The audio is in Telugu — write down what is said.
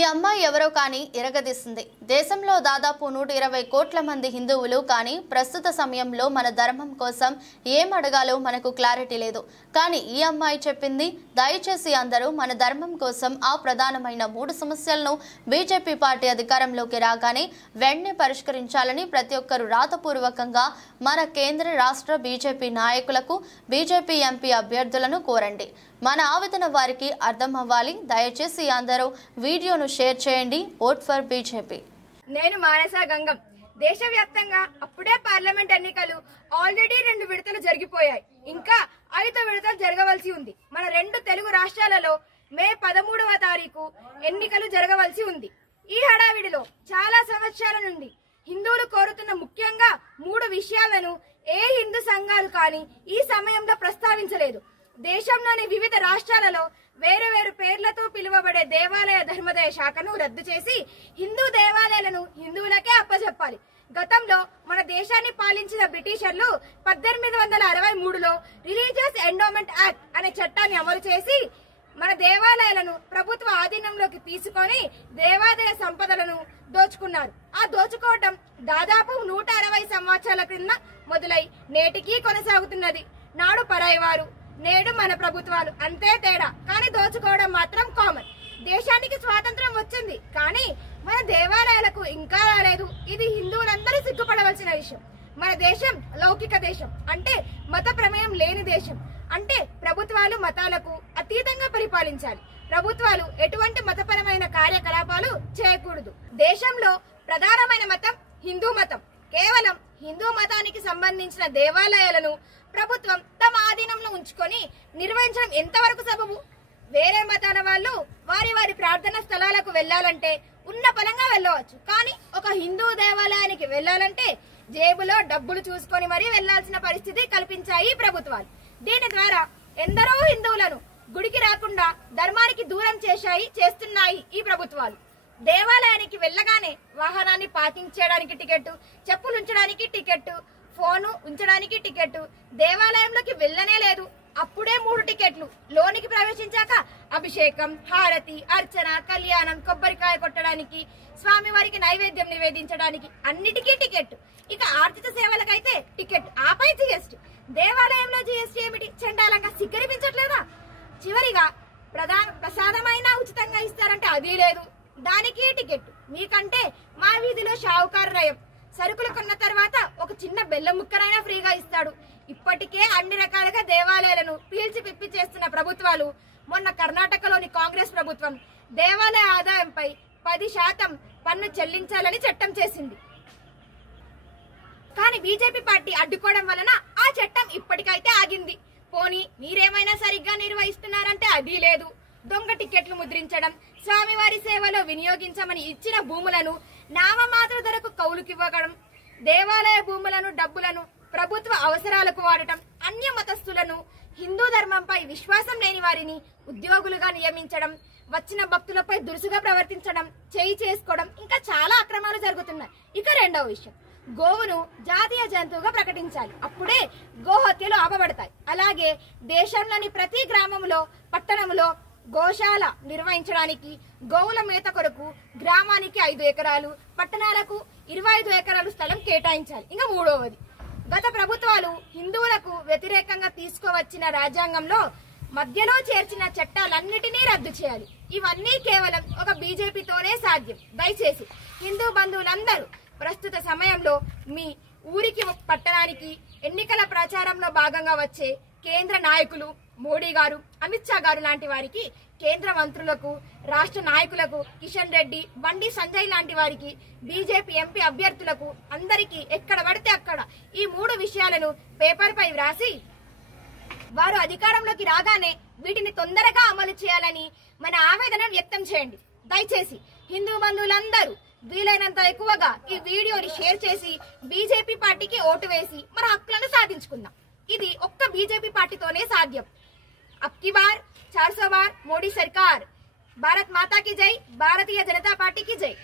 ఈ అమ్మాయి ఎవరో కానీ ఇరగదీసింది. దేశంలో దాదాపు 120 కోట్ల మంది హిందువులు కానీ ప్రస్తుత సమయంలో మన ధర్మం కోసం ఏం అడగాలో మనకు క్లారిటీ లేదు. కానీ ఈ అమ్మాయి చెప్పింది, దయచేసి అందరూ మన ధర్మం కోసం ఆ ప్రధానమైన 3 సమస్యలను బీజేపీ పార్టీ అధికారంలోకి రాగానే వెంటనే పరిష్కరించాలని ప్రతి ఒక్కరూ రాతపూర్వకంగా మన కేంద్ర రాష్ట్ర బీజేపీ నాయకులకు, బీజేపీ ఎంపీ అభ్యర్థులను కోరండి. మన ఆవేదన వారికి అర్థం అవ్వాలి. దయచేసి అందరూ వీడియోను షేర్ చేయండి. Vote for BJP. నేను మానస గంగం. దేశవ్యాప్తంగా అప్పుడే పార్లమెంట్ ఎన్నికలు ఆల్రెడీ 2 విడతలు జరిగిపోయాయి. ఇంకా 5వ విడత జరగవలసి ఉంది. మన 2 తెలుగు రాష్ట్రాలలో మే 13వ తారీఖు ఎన్నికలు జరగవలసి ఉంది. ఈ హడావిడిలో చాలా సంవత్సరాల నుండి హిందువులు కోరుతున్న ముఖ్యంగా 3 విషయాలను ఏ హిందూ సంఘాలు కానీ ఈ సమయంలో ప్రస్తావించలేదు. దేశంలోని వివిధ రాష్ట్రాలలో వేరు వేరు పేర్లతో పిలువబడే దేవాలయ ధర్మదయ శాఖను రద్దు చేసి హిందూ దేవాలయాలను హిందువులకే అప్పచెప్పాలి. గతంలో మన దేశాన్ని పాలించిన బ్రిటిషర్లు 1863లో రిలీజియస్ ఎండోమెంట్ యాక్ట్ అనే చట్టాన్ని అమలు చేసి మన దేవాలయాలను ప్రభుత్వ ఆధీనంలోకి తీసుకొని దేవాదాయ సంపదలను దోచుకున్నారు. ఆ దోచుకోవటం దాదాపు 160 సంవత్సరాల క్రింద మొదలై నేటికీ కొనసాగుతున్నది. నాడు పరాయివారు, నేడు మన ప్రభుత్వాలు, అంతే తేడా. కానీ దోచుకోవడం మాత్రం కామన్. దేశానికి స్వాతంత్రం వచ్చింది, కానీ మన దేవాలయాలకు ఇంకా రాలేదు. ఇది హిందువులందరూ సిగ్గుపడవలసిన విషయం. మన దేశం లౌకిక దేశం, అంటే మత ప్రమేయం లేని దేశం. అంటే ప్రభుత్వాలు మతాలకు అతీతంగా పరిపాలించాలి. ప్రభుత్వాలు ఎటువంటి మతపరమైన కార్యకలాపాలు చేయకూడదు. దేశంలో ప్రధానమైన మతం హిందూ మతం. కేవలం హిందూ మతానికి సంబంధించిన దేవాలయాలను ప్రభుత్వం తమ ఆధీనంలో ఉంచుకొని నిర్వహించడం ఎంతవరకు సబబు? వేరే మతాల వాళ్ళు వారి వారి ప్రార్థనా స్థలాలకు వెళ్లాలంటే ఉన్న పలంగా వెళ్ళవచ్చు. కానీ ఒక హిందూ దేవాలయానికి వెళ్లాలంటే జేబులో డబ్బులు చూసుకొని మరీ వెళ్లాల్సిన పరిస్థితి కల్పించాయి ప్రభుత్వాలు. దీని ద్వారా ఎందరో హిందువులను గుడికి రాకుండా ధర్మానికి దూరం చేస్తున్నాయి ఈ ప్రభుత్వాలు. దేవాలయానికి వెళ్ళగానే వాహనాన్ని పార్కింగ్ చేయడానికి టికెట్, చెప్పులు ఉంచడానికి టికెట్, ఫోను ఉంచడానికి టికెట్, దేవాలయంలోకి వెళ్ళనే లేదు. అప్పుడే 3 టికెట్లు. లోనికి ప్రవేశించాక అభిషేకం, హారతి, అర్చన, కళ్యాణం, కొబ్బరికాయ కొట్టడానికి, స్వామివారికి నైవేద్యం నివేదించడానికి అన్నిటికీ టికెట్. ఇక ఆర్థిక సేవలకైతే టికెట్, ఆపై జీఎస్టీ. దేవాలయంలో జీఎస్టీ ఏమిటి? చండాలంగా సిగ్గరిపించట్లేదా? చివరిగా ప్రసాదమైనా ఉచితంగా ఇస్తారంటే అది లేదు, దానికి టికెట్. మీకంటే మా వీధిలో షావుకారు నయం. సరుకులు కొన్న తర్వాత ఒక చిన్న బెల్లం ముక్కనైనా ఫ్రీగా ఇస్తాడు. ఇప్పటికే అన్ని రకాలుగా దేవాలయాలను పీల్చి పిప్పి చేస్తున్న ప్రభుత్వాలు. మొన్న కర్ణాటకలోని కాంగ్రెస్ ప్రభుత్వం దేవాలయ ఆదాయంపై 10% పన్ను చెల్లించాలని చట్టం చేసింది. కానీ బీజేపీ పార్టీ అడ్డుకోవడం వలన ఆ చట్టం ఇప్పటికైతే ఆగింది. పోనీ మీరేమైనా సరిగ్గా నిర్వహిస్తున్నారంటే అది లేదు. దొంగ టికెట్లు ముద్రించడం, స్వామివారి సేవలో వినియోగించమని ఇచ్చిన భూములను నామమాత్ర ధరకు కౌలుకివ్వడం, దేవాలయ భూములను, డబ్బులను ప్రభుత్వ అవసరాలకు వాడటం, అన్య మతస్థులను, హిందూ ధర్మంపై విశ్వాసం లేని వారిని ఉద్యోగులుగా నియమించడం, వచ్చిన భక్తులపై దురుసుగా ప్రవర్తించడం, చేయి చేసుకోవడం, ఇంకా చాలా అక్రమాలు జరుగుతున్నాయి. ఇక 2వ విషయం, గోవును జాతీయ జంతువుగా ప్రకటించాలి. అప్పుడే గోహత్యలు ఆపబడతాయి. అలాగే దేశంలోని ప్రతి గ్రామంలో, పట్టణంలో గోశాల నిర్వహించడానికి గోవుల మేత కొరకు గ్రామానికి 5 ఎకరాలు, పట్టణాలకు 25 ఎకరాలు స్థలం కేటాయించాలి. ఇంకా 3వది, గత ప్రభుత్వాలు హిందువులకు వ్యతిరేకంగా తీసుకువచ్చిన రాజ్యాంగంలో మధ్యలో చేర్చిన చట్టాలన్నిటినీ రద్దు చేయాలి. ఇవన్నీ కేవలం ఒక బీజేపీతోనే సాధ్యం. దయచేసి హిందూ బంధువులందరూ ప్రస్తుత సమయంలో మీ ఊరికి, పట్టణానికి ఎన్నికల ప్రచారంలో భాగంగా వచ్చే కేంద్ర నాయకులు, మోడీ గారు, అమిత్ షా గారు లాంటి వారికి, కేంద్ర మంత్రులకు, రాష్ట్ర నాయకులకు, కిషన్ రెడ్డి, బండి సంజయ్ లాంటి వారికి, బీజేపీ ఎంపీ అభ్యర్థులకు అందరికీ ఎక్కడ పడితే అక్కడ ఈ 3 విషయాలను పేపర్ పై వ్రాసి వారు అధికారంలోకి రాగానే వీటిని తొందరగా అమలు చేయాలని మన ఆవేదన వ్యక్తం చేయండి. దయచేసి హిందూ బంధువులందరూ వీలైనంత ఎక్కువగా ఈ వీడియోని షేర్ చేసి బీజేపీ పార్టీకి ఓటు వేసి మన హక్కులను సాధించుకుందాం. ఇది ఒక్క బీజేపీ పార్టీతోనే సాధ్యం. అబ్కి బార్ 400 బార్ మోడీ సర్కార్. భారత్ మాతా की जय. భారతీయ జనతా పార్టీ की जय.